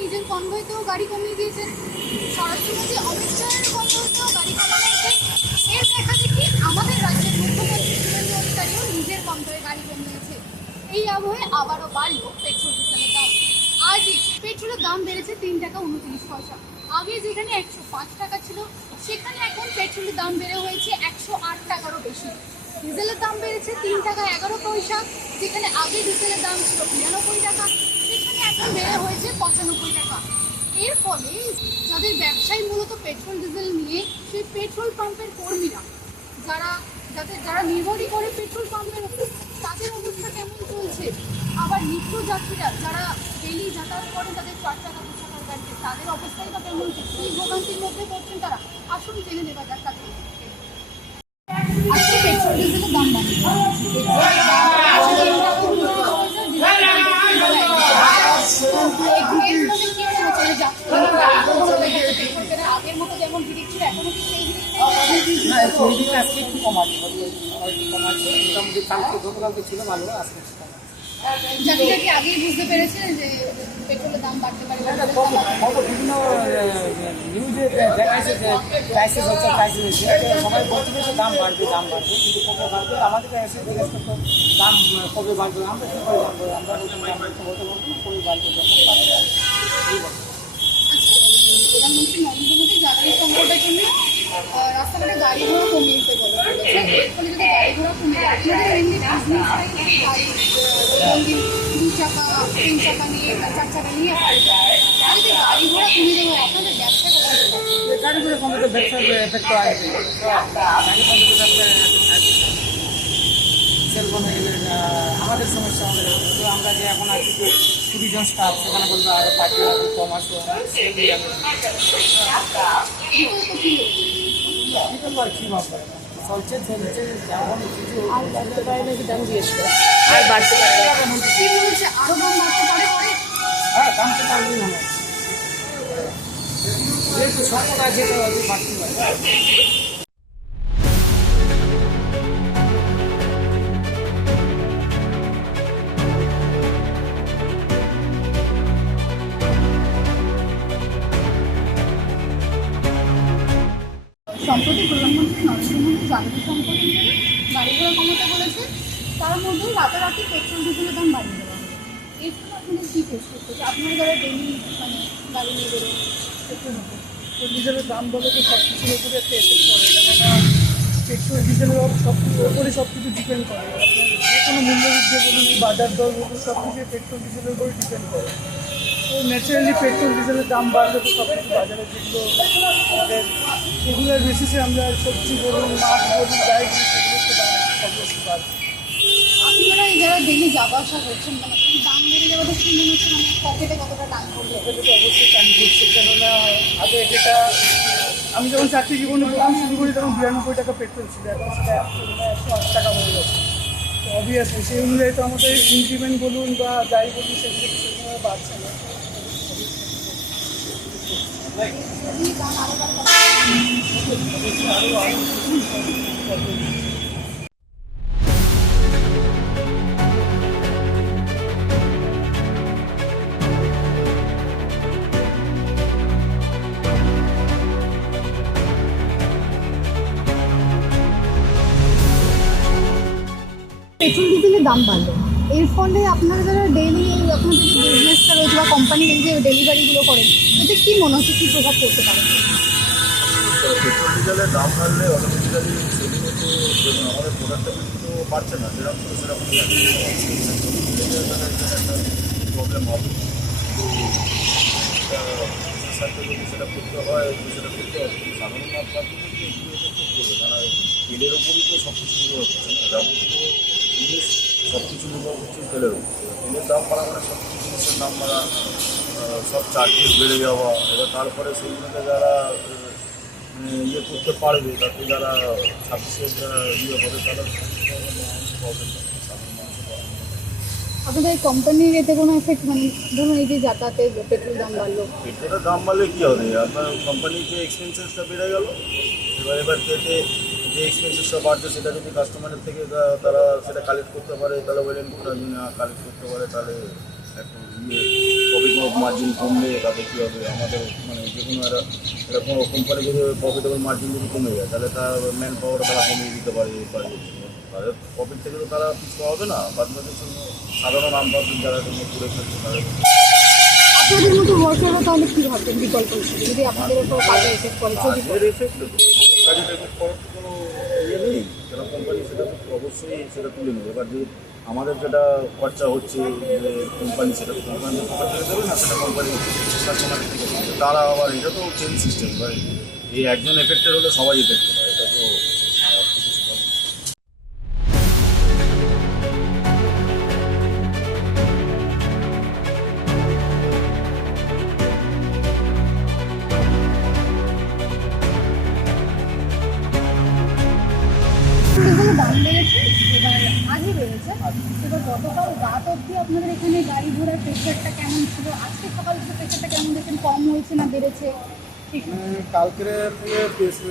নিজের কনভয়েতেও গাড়ি কমিয়ে দিয়েছেন, স্বরাষ্ট্রমন্ত্রী অমিত শাহের কনভয়েতেও গাড়ি কমানো হয়েছে। এর দেখা দেখি আমাদের রাজ্যের মুখ্যমন্ত্রী শুভেন্দু অধিকারীও নিজের কনভয়ে গাড়ি কমিয়েছে। এই আবহে আবারও বাড়ল পেট্রোল ডিজেলের দাম। আজই পেট্রোলের দাম বেড়েছে 3 টাকা 29 পয়সা। আগে যেখানে 105 টাকা ছিল সেখানে এখন পেট্রোলের দাম বেড়ে হয়েছে 108 টাকারও বেশি। ডিজেলের দাম বেড়েছে 3 টাকা 11 পয়সা, যেখানে আগে ডিজেলের দাম ছিল 99 টাকা সেখানে এখন বেড়ে হয়েছে 95 টাকা। এর ফলে যাদের ব্যবসায়ী মূলত পেট্রোল ডিজেল নিয়ে, সেই পেট্রোল পাম্পের কর্মীরা যারা নির্ভরই করে পেট্রোল পাম্পের উপর, তাদের অবস্থা কেমন চলছে? আবার নিত্যযাত্রীরা যারা ডেইলি যাতায়াত করে তাদের 4 চাকা 2 চাকার গাড়িতে, তাদের অবস্থাই বা কেমন, কী ভোগান্তির মধ্যে পড়ছেন তারা, আসুন জেনে নেওয়া যাক তাদের। আজকে পেট্রোল ডিজেলের দাম আগের মতো যেমন ভিড় ছিল এখনো কি সেই ভিড়? আজকে একটু কমাচ্ছে, মোটামুটি কালকে গতকালকে ছিল ভালো, আজকে যাত্রীরা কি আগেই বুঝতে পেরেছে যে পেট্রোলের দাম বাড়তে পারে? বিভিন্ন নিউজে দেখাচ্ছে যে ক্রাইসিস হচ্ছে, সবাই বলছে যে দাম বাড়বে কিন্তু কবে বাড়বে? আমাদেরকে এসে জিজ্ঞেস করতো দাম কবে বাড়বে, আমরা কী করে জানবো? আমরা বলতে পারবো না কবে বাড়বে, যখন বাড়বে এই বছর। প্রধানমন্ত্রী নরেন্দ্র মোদী যাত্রী সংকটের জন্য রাস্তাঘাটে গাড়ি ঘোড়া কমিয়ে দিতে বলেছে। এর ফলে যদি গাড়ি ঘোড়া কমে যায়, আপনাদের এমনি বিজনেস 2 চাকা 3 চাকা নিয়ে 4 চাকা নিয়ে যদি গাড়ি ঘোড়া কমিয়ে দেওয়া হয়, আপনাদের ব্যবসা কোথায় যাবে? গাড়ি করে কমে তো ব্যবসার এফেক্ট তো আসবে, গাড়ি কমে তো ব্যবসা সেলফোন হয়ে গেলে আমাদের সমস্যা হবে। তো আমরা যে এখন আর কিছু 20 জন স্টাফ, সেখানে বলবো আরও 5 জন কম আসবো, সেগুলি আমি আর কী ভাববো, চলছে যেমন কিছু আর বাড়তে পারে নাকি দাম জিজ্ঞেস করে, আর বাড়তে পারে আরও দাম বাড়তে পারে পরে? হ্যাঁ, দাম তো পারবেই না, যেহেতু সকল আছে তো বাড়তে পারে। সম্প্রতি প্রধানমন্ত্রী নরেন্দ্র মোদী যাত্রী সংকটের জন্য গাড়ি ঘোড়া কমাতে বলেছে, তার মধ্যে রাতারাতি পেট্রোল ডিজেলের দাম বাড়িয়ে দেওয়া হবে। এর জন্য আপনাদের কী ফেস করতে হচ্ছে? আপনার যারা ডেলি গাড়ি নিয়ে বেরোয় পেট্রোল হবে, ডিজেলের দাম বলে তো সব কিছুর উপরে একটা এফেক্ট করে, কেননা পেট্রোল ডিজেলের সব কিছুর উপরে সব কিছু ডিপেন্ড করে। আপনার যে কোনো মূল্যবৃদ্ধি বলুন, বাজার দর বলুন, সব কিছু পেট্রোল ডিজেলের উপরে ডিপেন্ড করে। তো ন্যাচারালি পেট্রোল ডিজেলের দাম বাড়লে তো সব কিছু বাজারে যেগুলো আমাদের রেগুলার বেসিসে আমরা সবজি বলুন, মাছ বলুন, যাই বলুন, সেগুলো তো দাম অবশ্যই বাড়বে। আপনারা এই যারা ডেলি যাওয়া আসা করছেন, মানে এই দাম বেড়ে যাওয়াটা কি মনে হচ্ছে, মানে পকেটে কতটা টান করবে? এটা তো অবশ্যই টান করছে, কেননা আগে যেটা আমি যখন চাকরি জীবনে প্রথম শুরু করি তখন 92 টাকা পেট্রোল ছিল, এখন সেটা 108 টাকা হয়ে গেছে। তো অবভিয়াসলি সেই অনুযায়ী তো আমাদের ইনক্রিমেন্ট বলুন বা যাই বলুন, সেগুলো সেরকমভাবে বাড়ছে না। পেট্রোল ডিজেলের দাম বাড়লো, এর ফলে আপনারা যারা ডেইলি আপনাদের যে বিজনেসটা রয়েছে বা কোম্পানি যে ডেলিভারিগুলো করেন, এতে কী মনে হচ্ছে, কী প্রভাব পড়তে পারে? পেট্রোল ডিজেলের দাম বাড়লে অটোমেটিক্যালি সেদিনে তো আমাদের প্রোডাক্টটা কিন্তু পারছে না, যেরকম ছিল সেরকমই আছে, প্রবলেম হবে। তো সাথে যদি সেটা করতে হয়, সেটা করতে হবে। সাধারণ পাবলিককে একটু করবে, কারণ তেলের ওপরই তো সব কিছু নির্ভর হচ্ছে না, যাবতীয় জিনিস সব কিছু নির্ভর করছে তেলের উপর। তেলের দাম বাড়া মানে সব কিছু জিনিসের দাম বাড়া, সব চার্জেস বেড়ে যাওয়া। এবার তারপরে সেইগুলোকে যারা ইয়ে করতে পারবে, তাতে যারা সার্ভিসের ইয়ে হবে, তারা প্রবলেম আপনাদের কোম্পানির এতে কোনো এফেক্ট, মানে ধরুন এই যে যাতায়াতের পেট্রোল দাম বাড়লো, পেট্রোলের দাম বাড়লে কী হবে? আপনার কোম্পানির যে এক্সপেন্সেসটা বেড়ে গেল, এবার থেকে যে এক্সপেন্সেসটা বাড়ছে সেটা যদি কাস্টমারের থেকে তারা সেটা কালেক্ট করতে পারে, তাহলে বলেন কালেক্ট করতে পারে, তাহলে প্রফিট মার্জিন কমলে তাতে কী হবে, আমাদের মানে যে কোনো একটা কোনো কোম্পানি যদি প্রফিটেবল মার্জিন যদি কমে যায় তাহলে তার ম্যান পাওয়ারটা তারা কমিয়ে দিতে পারে তাদের প্রফিট থেকে তো তারা পিছু হবে না, বাদবাকির জন্য সাধারণ আম পাবলিক যারা এখানে করে খাচ্ছে তাদের আপনাদের মতো ওয়ার্কাররা তাহলে কী ভাবছেন বিকল্প হিসেবে যদি আপনাদের উপর কাজে এফেক্ট করে যদি কাজের এফেক্ট কাজের এফেক্ট করার তো কোনো ইয়ে নেই, কেন কোম্পানি সেটা তো অবশ্যই সেটা তুলে নেবে। এবার যে আমাদের যেটা খরচা হচ্ছে যে কোম্পানি সেটা তো কোম্পানি খরচা দেবে না, সেটা কোম্পানি কাস্টমারের থেকে পাবে। তারা আবার এটা তো চেন সিস্টেম, এবার এই একজন এফেক্টেড হলে সবাই এফেক্টেড হয়, এটা তো কিছু বলার নেই। এগুলো দাম বেড়েছে, এবার আজই বেড়েছে। এবার গতকাল রাত অবধি আপনাদের এখানে গাড়ি ঘোড়ার প্রেশারটা কেমন ছিল, আজকে সকাল থেকে প্রেশারটা কেমন দেখেন, কম হয়েছে না বেড়েছে? ঠিক আছে। কালকের থেকে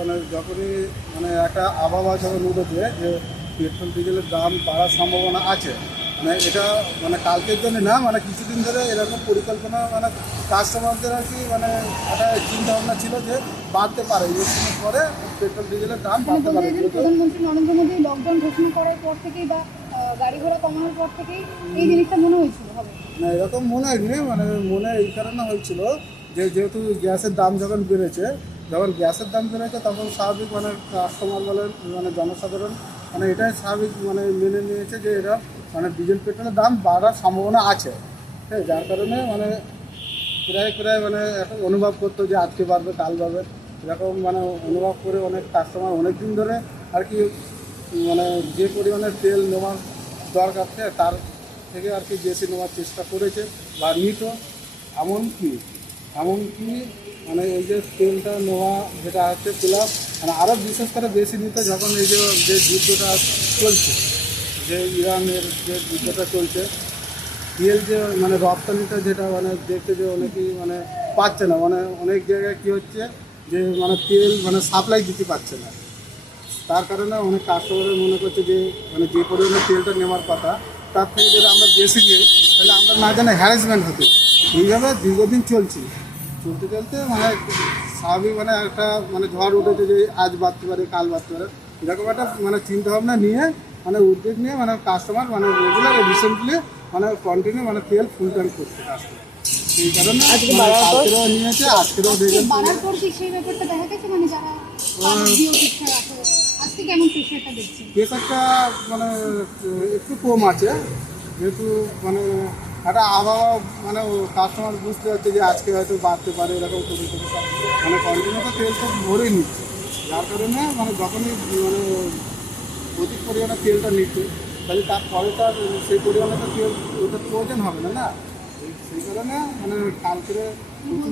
মানে যখনই মানে একটা আবহাওয়া যখন উঠেছে যে পেট্রোল ডিজেলের দাম বাড়ার সম্ভাবনা আছে, মানে এটা মানে কালকের জন্য না, মানে কিছুদিন ধরে এরকম পরিকল্পনা মানে কাস্টমারদের আর কি মানে একটা চিন্তা ভাবনা ছিল যে বাড়তে পারে, ইলেকশনের পরে পেট্রোল ডিজেলের দাম মানে বাড়তে পারে। বলতে চাইছেন প্রধানমন্ত্রী নরেন্দ্র মোদী লকডাউন ঘোষণা করার পর থেকেই বা গাড়ি ঘোড়া কমানোর পর থেকেই এই জিনিসটা মনে হয়েছিল হবে? না, এরকম মনে হয়নি, মানে মনে এই কারণে হয়েছিল যে যেহেতু গ্যাসের দাম যখন বেড়েছে, যখন গ্যাসের দাম বেড়েছে তখন স্বাভাবিক মানে কাস্টমার বলেন মানে জনসাধারণ মানে এটাই স্বাভাবিক মানে মেনে নিয়েছে যে এরা মানে ডিজেল পেট্রোলের দাম বাড়ার সম্ভাবনা আছে। হ্যাঁ, যার কারণে মানে প্রায় মানে একটা অনুভব করতো যে আজকে বাড়বে কাল বাড়বে, এরকম মানে অনুভব করে অনেক কাস্টমার অনেক দিন ধরে আর কি মানে যে পরিমাণে তেল নেওয়ার দরকার তার থেকে আর কি বেশি নেওয়ার চেষ্টা করেছে বা নিত। এমনকি মানে এই যে তেলটা নেওয়া যেটা হচ্ছে প্লাস মানে আরও বিশেষ করে বেশি নিত যখন এই যে যুদ্ধটা চলছে, যে ইরানের যে যুদ্ধটা চলছে, তেল যে মানে রপ্তানিটা যেটা মানে দেখতে যে অনেকেই মানে পাচ্ছে না, মানে অনেক জায়গায় কী হচ্ছে যে মানে তেল মানে সাপ্লাই দিতে পারছে না, তার কারণে অনেক কাস্টমারের মনে করছে যে মানে যে পরিমাণে তেলটা নেওয়ার কথা তার থেকে যদি আমরা বেশি নিই তাহলে আমরা না জানি হ্যারাসমেন্ট হতে। এইভাবে দীর্ঘদিন চলতে মানে স্বাভাবিক মানে একটা মানে ঝড় উঠেছে যে আজ বাড়তে পারে কাল বাড়তে পারে, এরকম একটা মানে চিন্তাভাবনা নিয়ে মানে উদ্যোগ নিয়ে মানে কাস্টমার মানে রেগুলার রিসেন্টলি মানে কন্টিনিউ মানে তেল ফুল ট্যাঙ্ক করছে কাস্টমার। সেই কারণে কালকেরও নিয়েছে, আজকেরও দেখেন বাড়ার পর কি সেই ব্যাপারটা দেখা গেছে মানে যারা বিও ঠিকঠাক আছে আজকে কেমন প্রেশারটা দেখছেন? প্রেশারটা মানে একটু কম আছে, যেহেতু মানে একটা আবহাওয়া মানে কাস্টমার বুঝতে পারছে যে আজকে হয়তো বাড়তে পারে, এরকম করে মানে কন্টিনিউ তো তেল তো ভরেই নিচ্ছে, যার কারণে মানে যখনই মানে অধিক পরিমাণে তেলটা নিচ্ছে তাহলে তারপরে তো আর সেই পরিমাণে তো তেল ওটা প্রয়োজন হবে না না, সেই কারণে মানে কালকে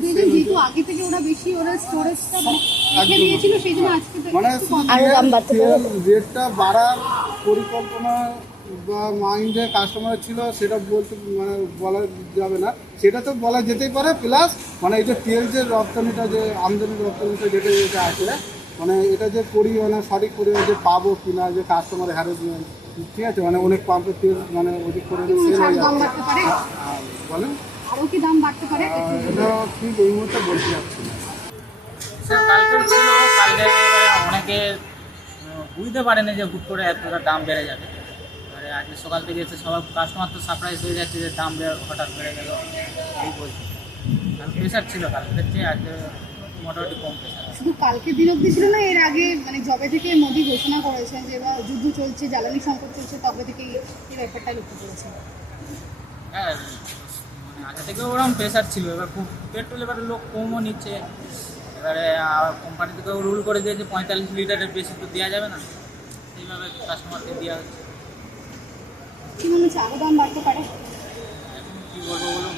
যেহেতু আগে থেকে ওরা বেশি ওরা স্টোরেজটা রেখে দিয়েছিল সেই জন্য আজকে তো মানে একটু কম। আরো দাম বাড়তে পারে। রেটটা বাড়ার পরিকল্পনা বা মাইন্ডে কাস্টমারের ছিল সেটা বলতে মানে বলা যাবে না, সেটা তো বলা যেতেই পারে। প্লাস মানে এই যে তেল যে রপ্তানিটা যে আমদানি রপ্তানিটা যেটা আছে মানে এটা যে পরিমাণে সঠিক পরিমাণে যে পাবো কিনা, যে কাস্টমার হ্যারাসমেন্ট, ঠিক আছে মানে অনেক পাম্পের তেল মানে অধিক পরিমাণে সেল হয়ে দাম যাচ্ছে। বাড়তে পারে, বলেন আরও কি দাম বাড়তে পারে? এটা ঠিক এই মুহূর্তে বলতে যাচ্ছি না। কালকে ছিল, কালকে অনেকে বুঝতে পারেনি যে হুট করে এতটা দাম বেড়ে যাবে। এবারে আজকে সকাল থেকে এসে সবার কাস্টমার তো সারপ্রাইজ হয়ে যাচ্ছে যে দাম হঠাৎ বেড়ে গেল, এই বলছে। কারণ প্রেশার ছিল কালকের চেয়ে আজকে মোটামুটি কম প্রেশার। শুধু কালকে দিন অব্দি ছিল না, এর আগে মানে যবে থেকে মোদী ঘোষণা করেছেন যে বা যুদ্ধ চলছে, জ্বালানি সংকট চলছে, তবে থেকেই এই ব্যাপারটা লক্ষ্য করেছে। হ্যাঁ, মানে আগে থেকে ওরকম প্রেশার ছিল। এবার খুব পেট্রোল এবারে লোক কমও নিচ্ছে, এবারে কোম্পানি থেকেও রুল করে দিয়েছে 45 লিটারের বেশি তো দেওয়া যাবে না, সেইভাবে কাস্টমারকে দেওয়া হচ্ছে। কি মনে হচ্ছে আরও দাম বাড়তে পারে? এখন কী বলবো বলুন,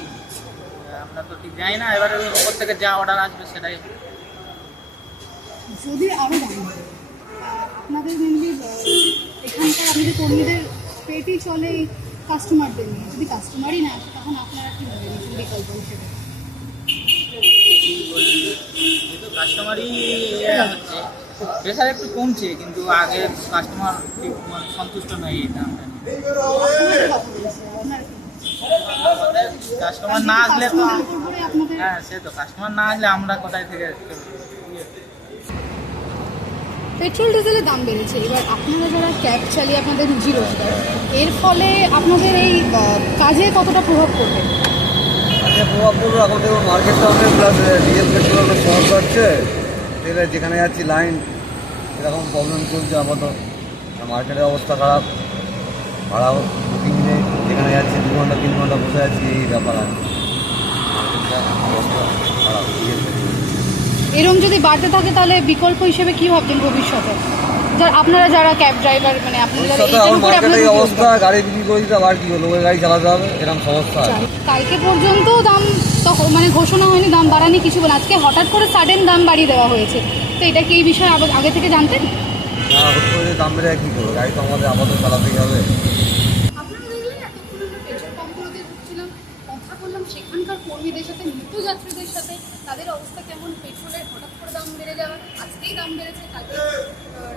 আমরা তো ঠিক যাই না, এবারে ওপর থেকে যা অর্ডার আসবে সেটাই। যদি আরও দাম বাড়ে, আপনাদের মেনলি এখানকার আপনাদের কর্মীদের পেটই চলে এই কাস্টমারদের নিয়ে, যদি কাস্টমারই না আসে তখন আপনারা কী ভাবেন বিকল্প হিসেবে? যেহেতু কাস্টমারই হচ্ছে, প্রেশার একটু কমছে, কিন্তু আগে কাস্টমার ঠিক মানে সন্তুষ্ট নয় এই দামটা নিয়ে। আপনার কথা বলেছে, আপনার কি? কাস্টমার না আসলে তো কাস্টমারের উপর পড়ে আপনাদের হ্যাঁ সে তো কাস্টমার না আসলে আমরা কোথায় থেকে পেট্রোল ডিজেলের দাম বেড়েছে, এবার আপনারা যারা ক্যাব চালিয়ে আপনাদের রুজি রোজগার, এর ফলে আপনাদের এই কাজে কতটা প্রভাব পড়বে? আচ্ছা প্রভাব পড়বে এখন দেখুন মার্কেট দামে প্লাস ডিজেল পেট্রোল অনেক খরচ বাড়ছে, তেলে যেখানে যাচ্ছি লাইন এরকম প্রবলেম চলছে আপাতত। মার্কেটের অবস্থা খারাপ, ভাড়াও বুকিং নেই, যেখানে যাচ্ছি 2 ঘন্টা 3 ঘন্টা বসে আছি, এই ব্যাপার আছে মার্কেটটা অবস্থা খারাপ। এরকম যদি বাড়তে থাকে তাহলে বিকল্প হিসেবে কি ভাবছেন ভবিষ্যতে? আপনারা যারা ক্যাব ড্রাইভার, মানে আপনারা যারা ভবিষ্যতে এইটার এখন উপরে মার্কেটে আপনারা এই রুজি অবস্থা, রোজগার। গাড়ি বিক্রি করে দিতে আবার কি হলো, লোকের গাড়ি চালাতে হবে, এরকম সমস্যা আছে। কালকে পর্যন্ত দাম তখন মানে ঘোষণা হয়নি, দাম বাড়ানি কিছু বলে, আজকে হঠাৎ করে সাডেন দাম বাড়িয়ে দেওয়া হয়েছে। তো এটা কি এই বিষয়ে আগে থেকে জানতেন? না হুট করে দাম বেড়ে কী করবো, গাড়ি তো আমাদের আপাতত চালাতেই হবে। আপনারা দেখলেন এতক্ষণ আমরা পেট্রোল পাম্পগুলোতে ঢুকছিলাম, কথা বললাম সেখানকার কর্মীদের সাথে, নিত্যযাত্রীদের সাথে, তাদের অবস্থা কেমন, পেট্রোলের হঠাৎ করে দাম বেড়ে যাওয়া, আজকেই দাম বেড়েছে, কালকে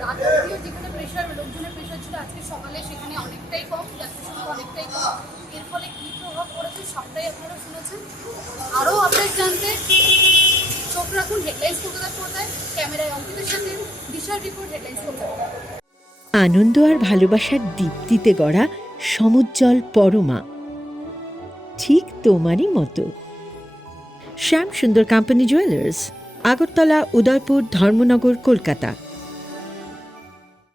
রাত অবধিও যেখানে প্রেশার, লোকজনের প্রেশার ছিল, আজকে সকালে সেখানে অনেকটাই কম, যাত্রীর সংখ্যা অনেকটাই কম। এর ফলে কী প্রভাব পড়েছে সবটাই আপনারা শুনেছেন। আরও আপডেট জানতে চোখ রাখুন হেডলাইন্স কলকাতার পর্দায়। ক্যামেরায় অঙ্কিতের সাথে দিশার রিপোর্ট, হেডলাইন্স কলকাতা। আনন্দ আর ভালোবাসার দীপ্তিতে গড়া সমুজ্জ্বল পরমা, ঠিক তোমারই মতো। শ্যাম সুন্দর কোম্পানি জুয়েলার্স, আগরতলা, উদয়পুর, ধর্মনগর, কলকাতা।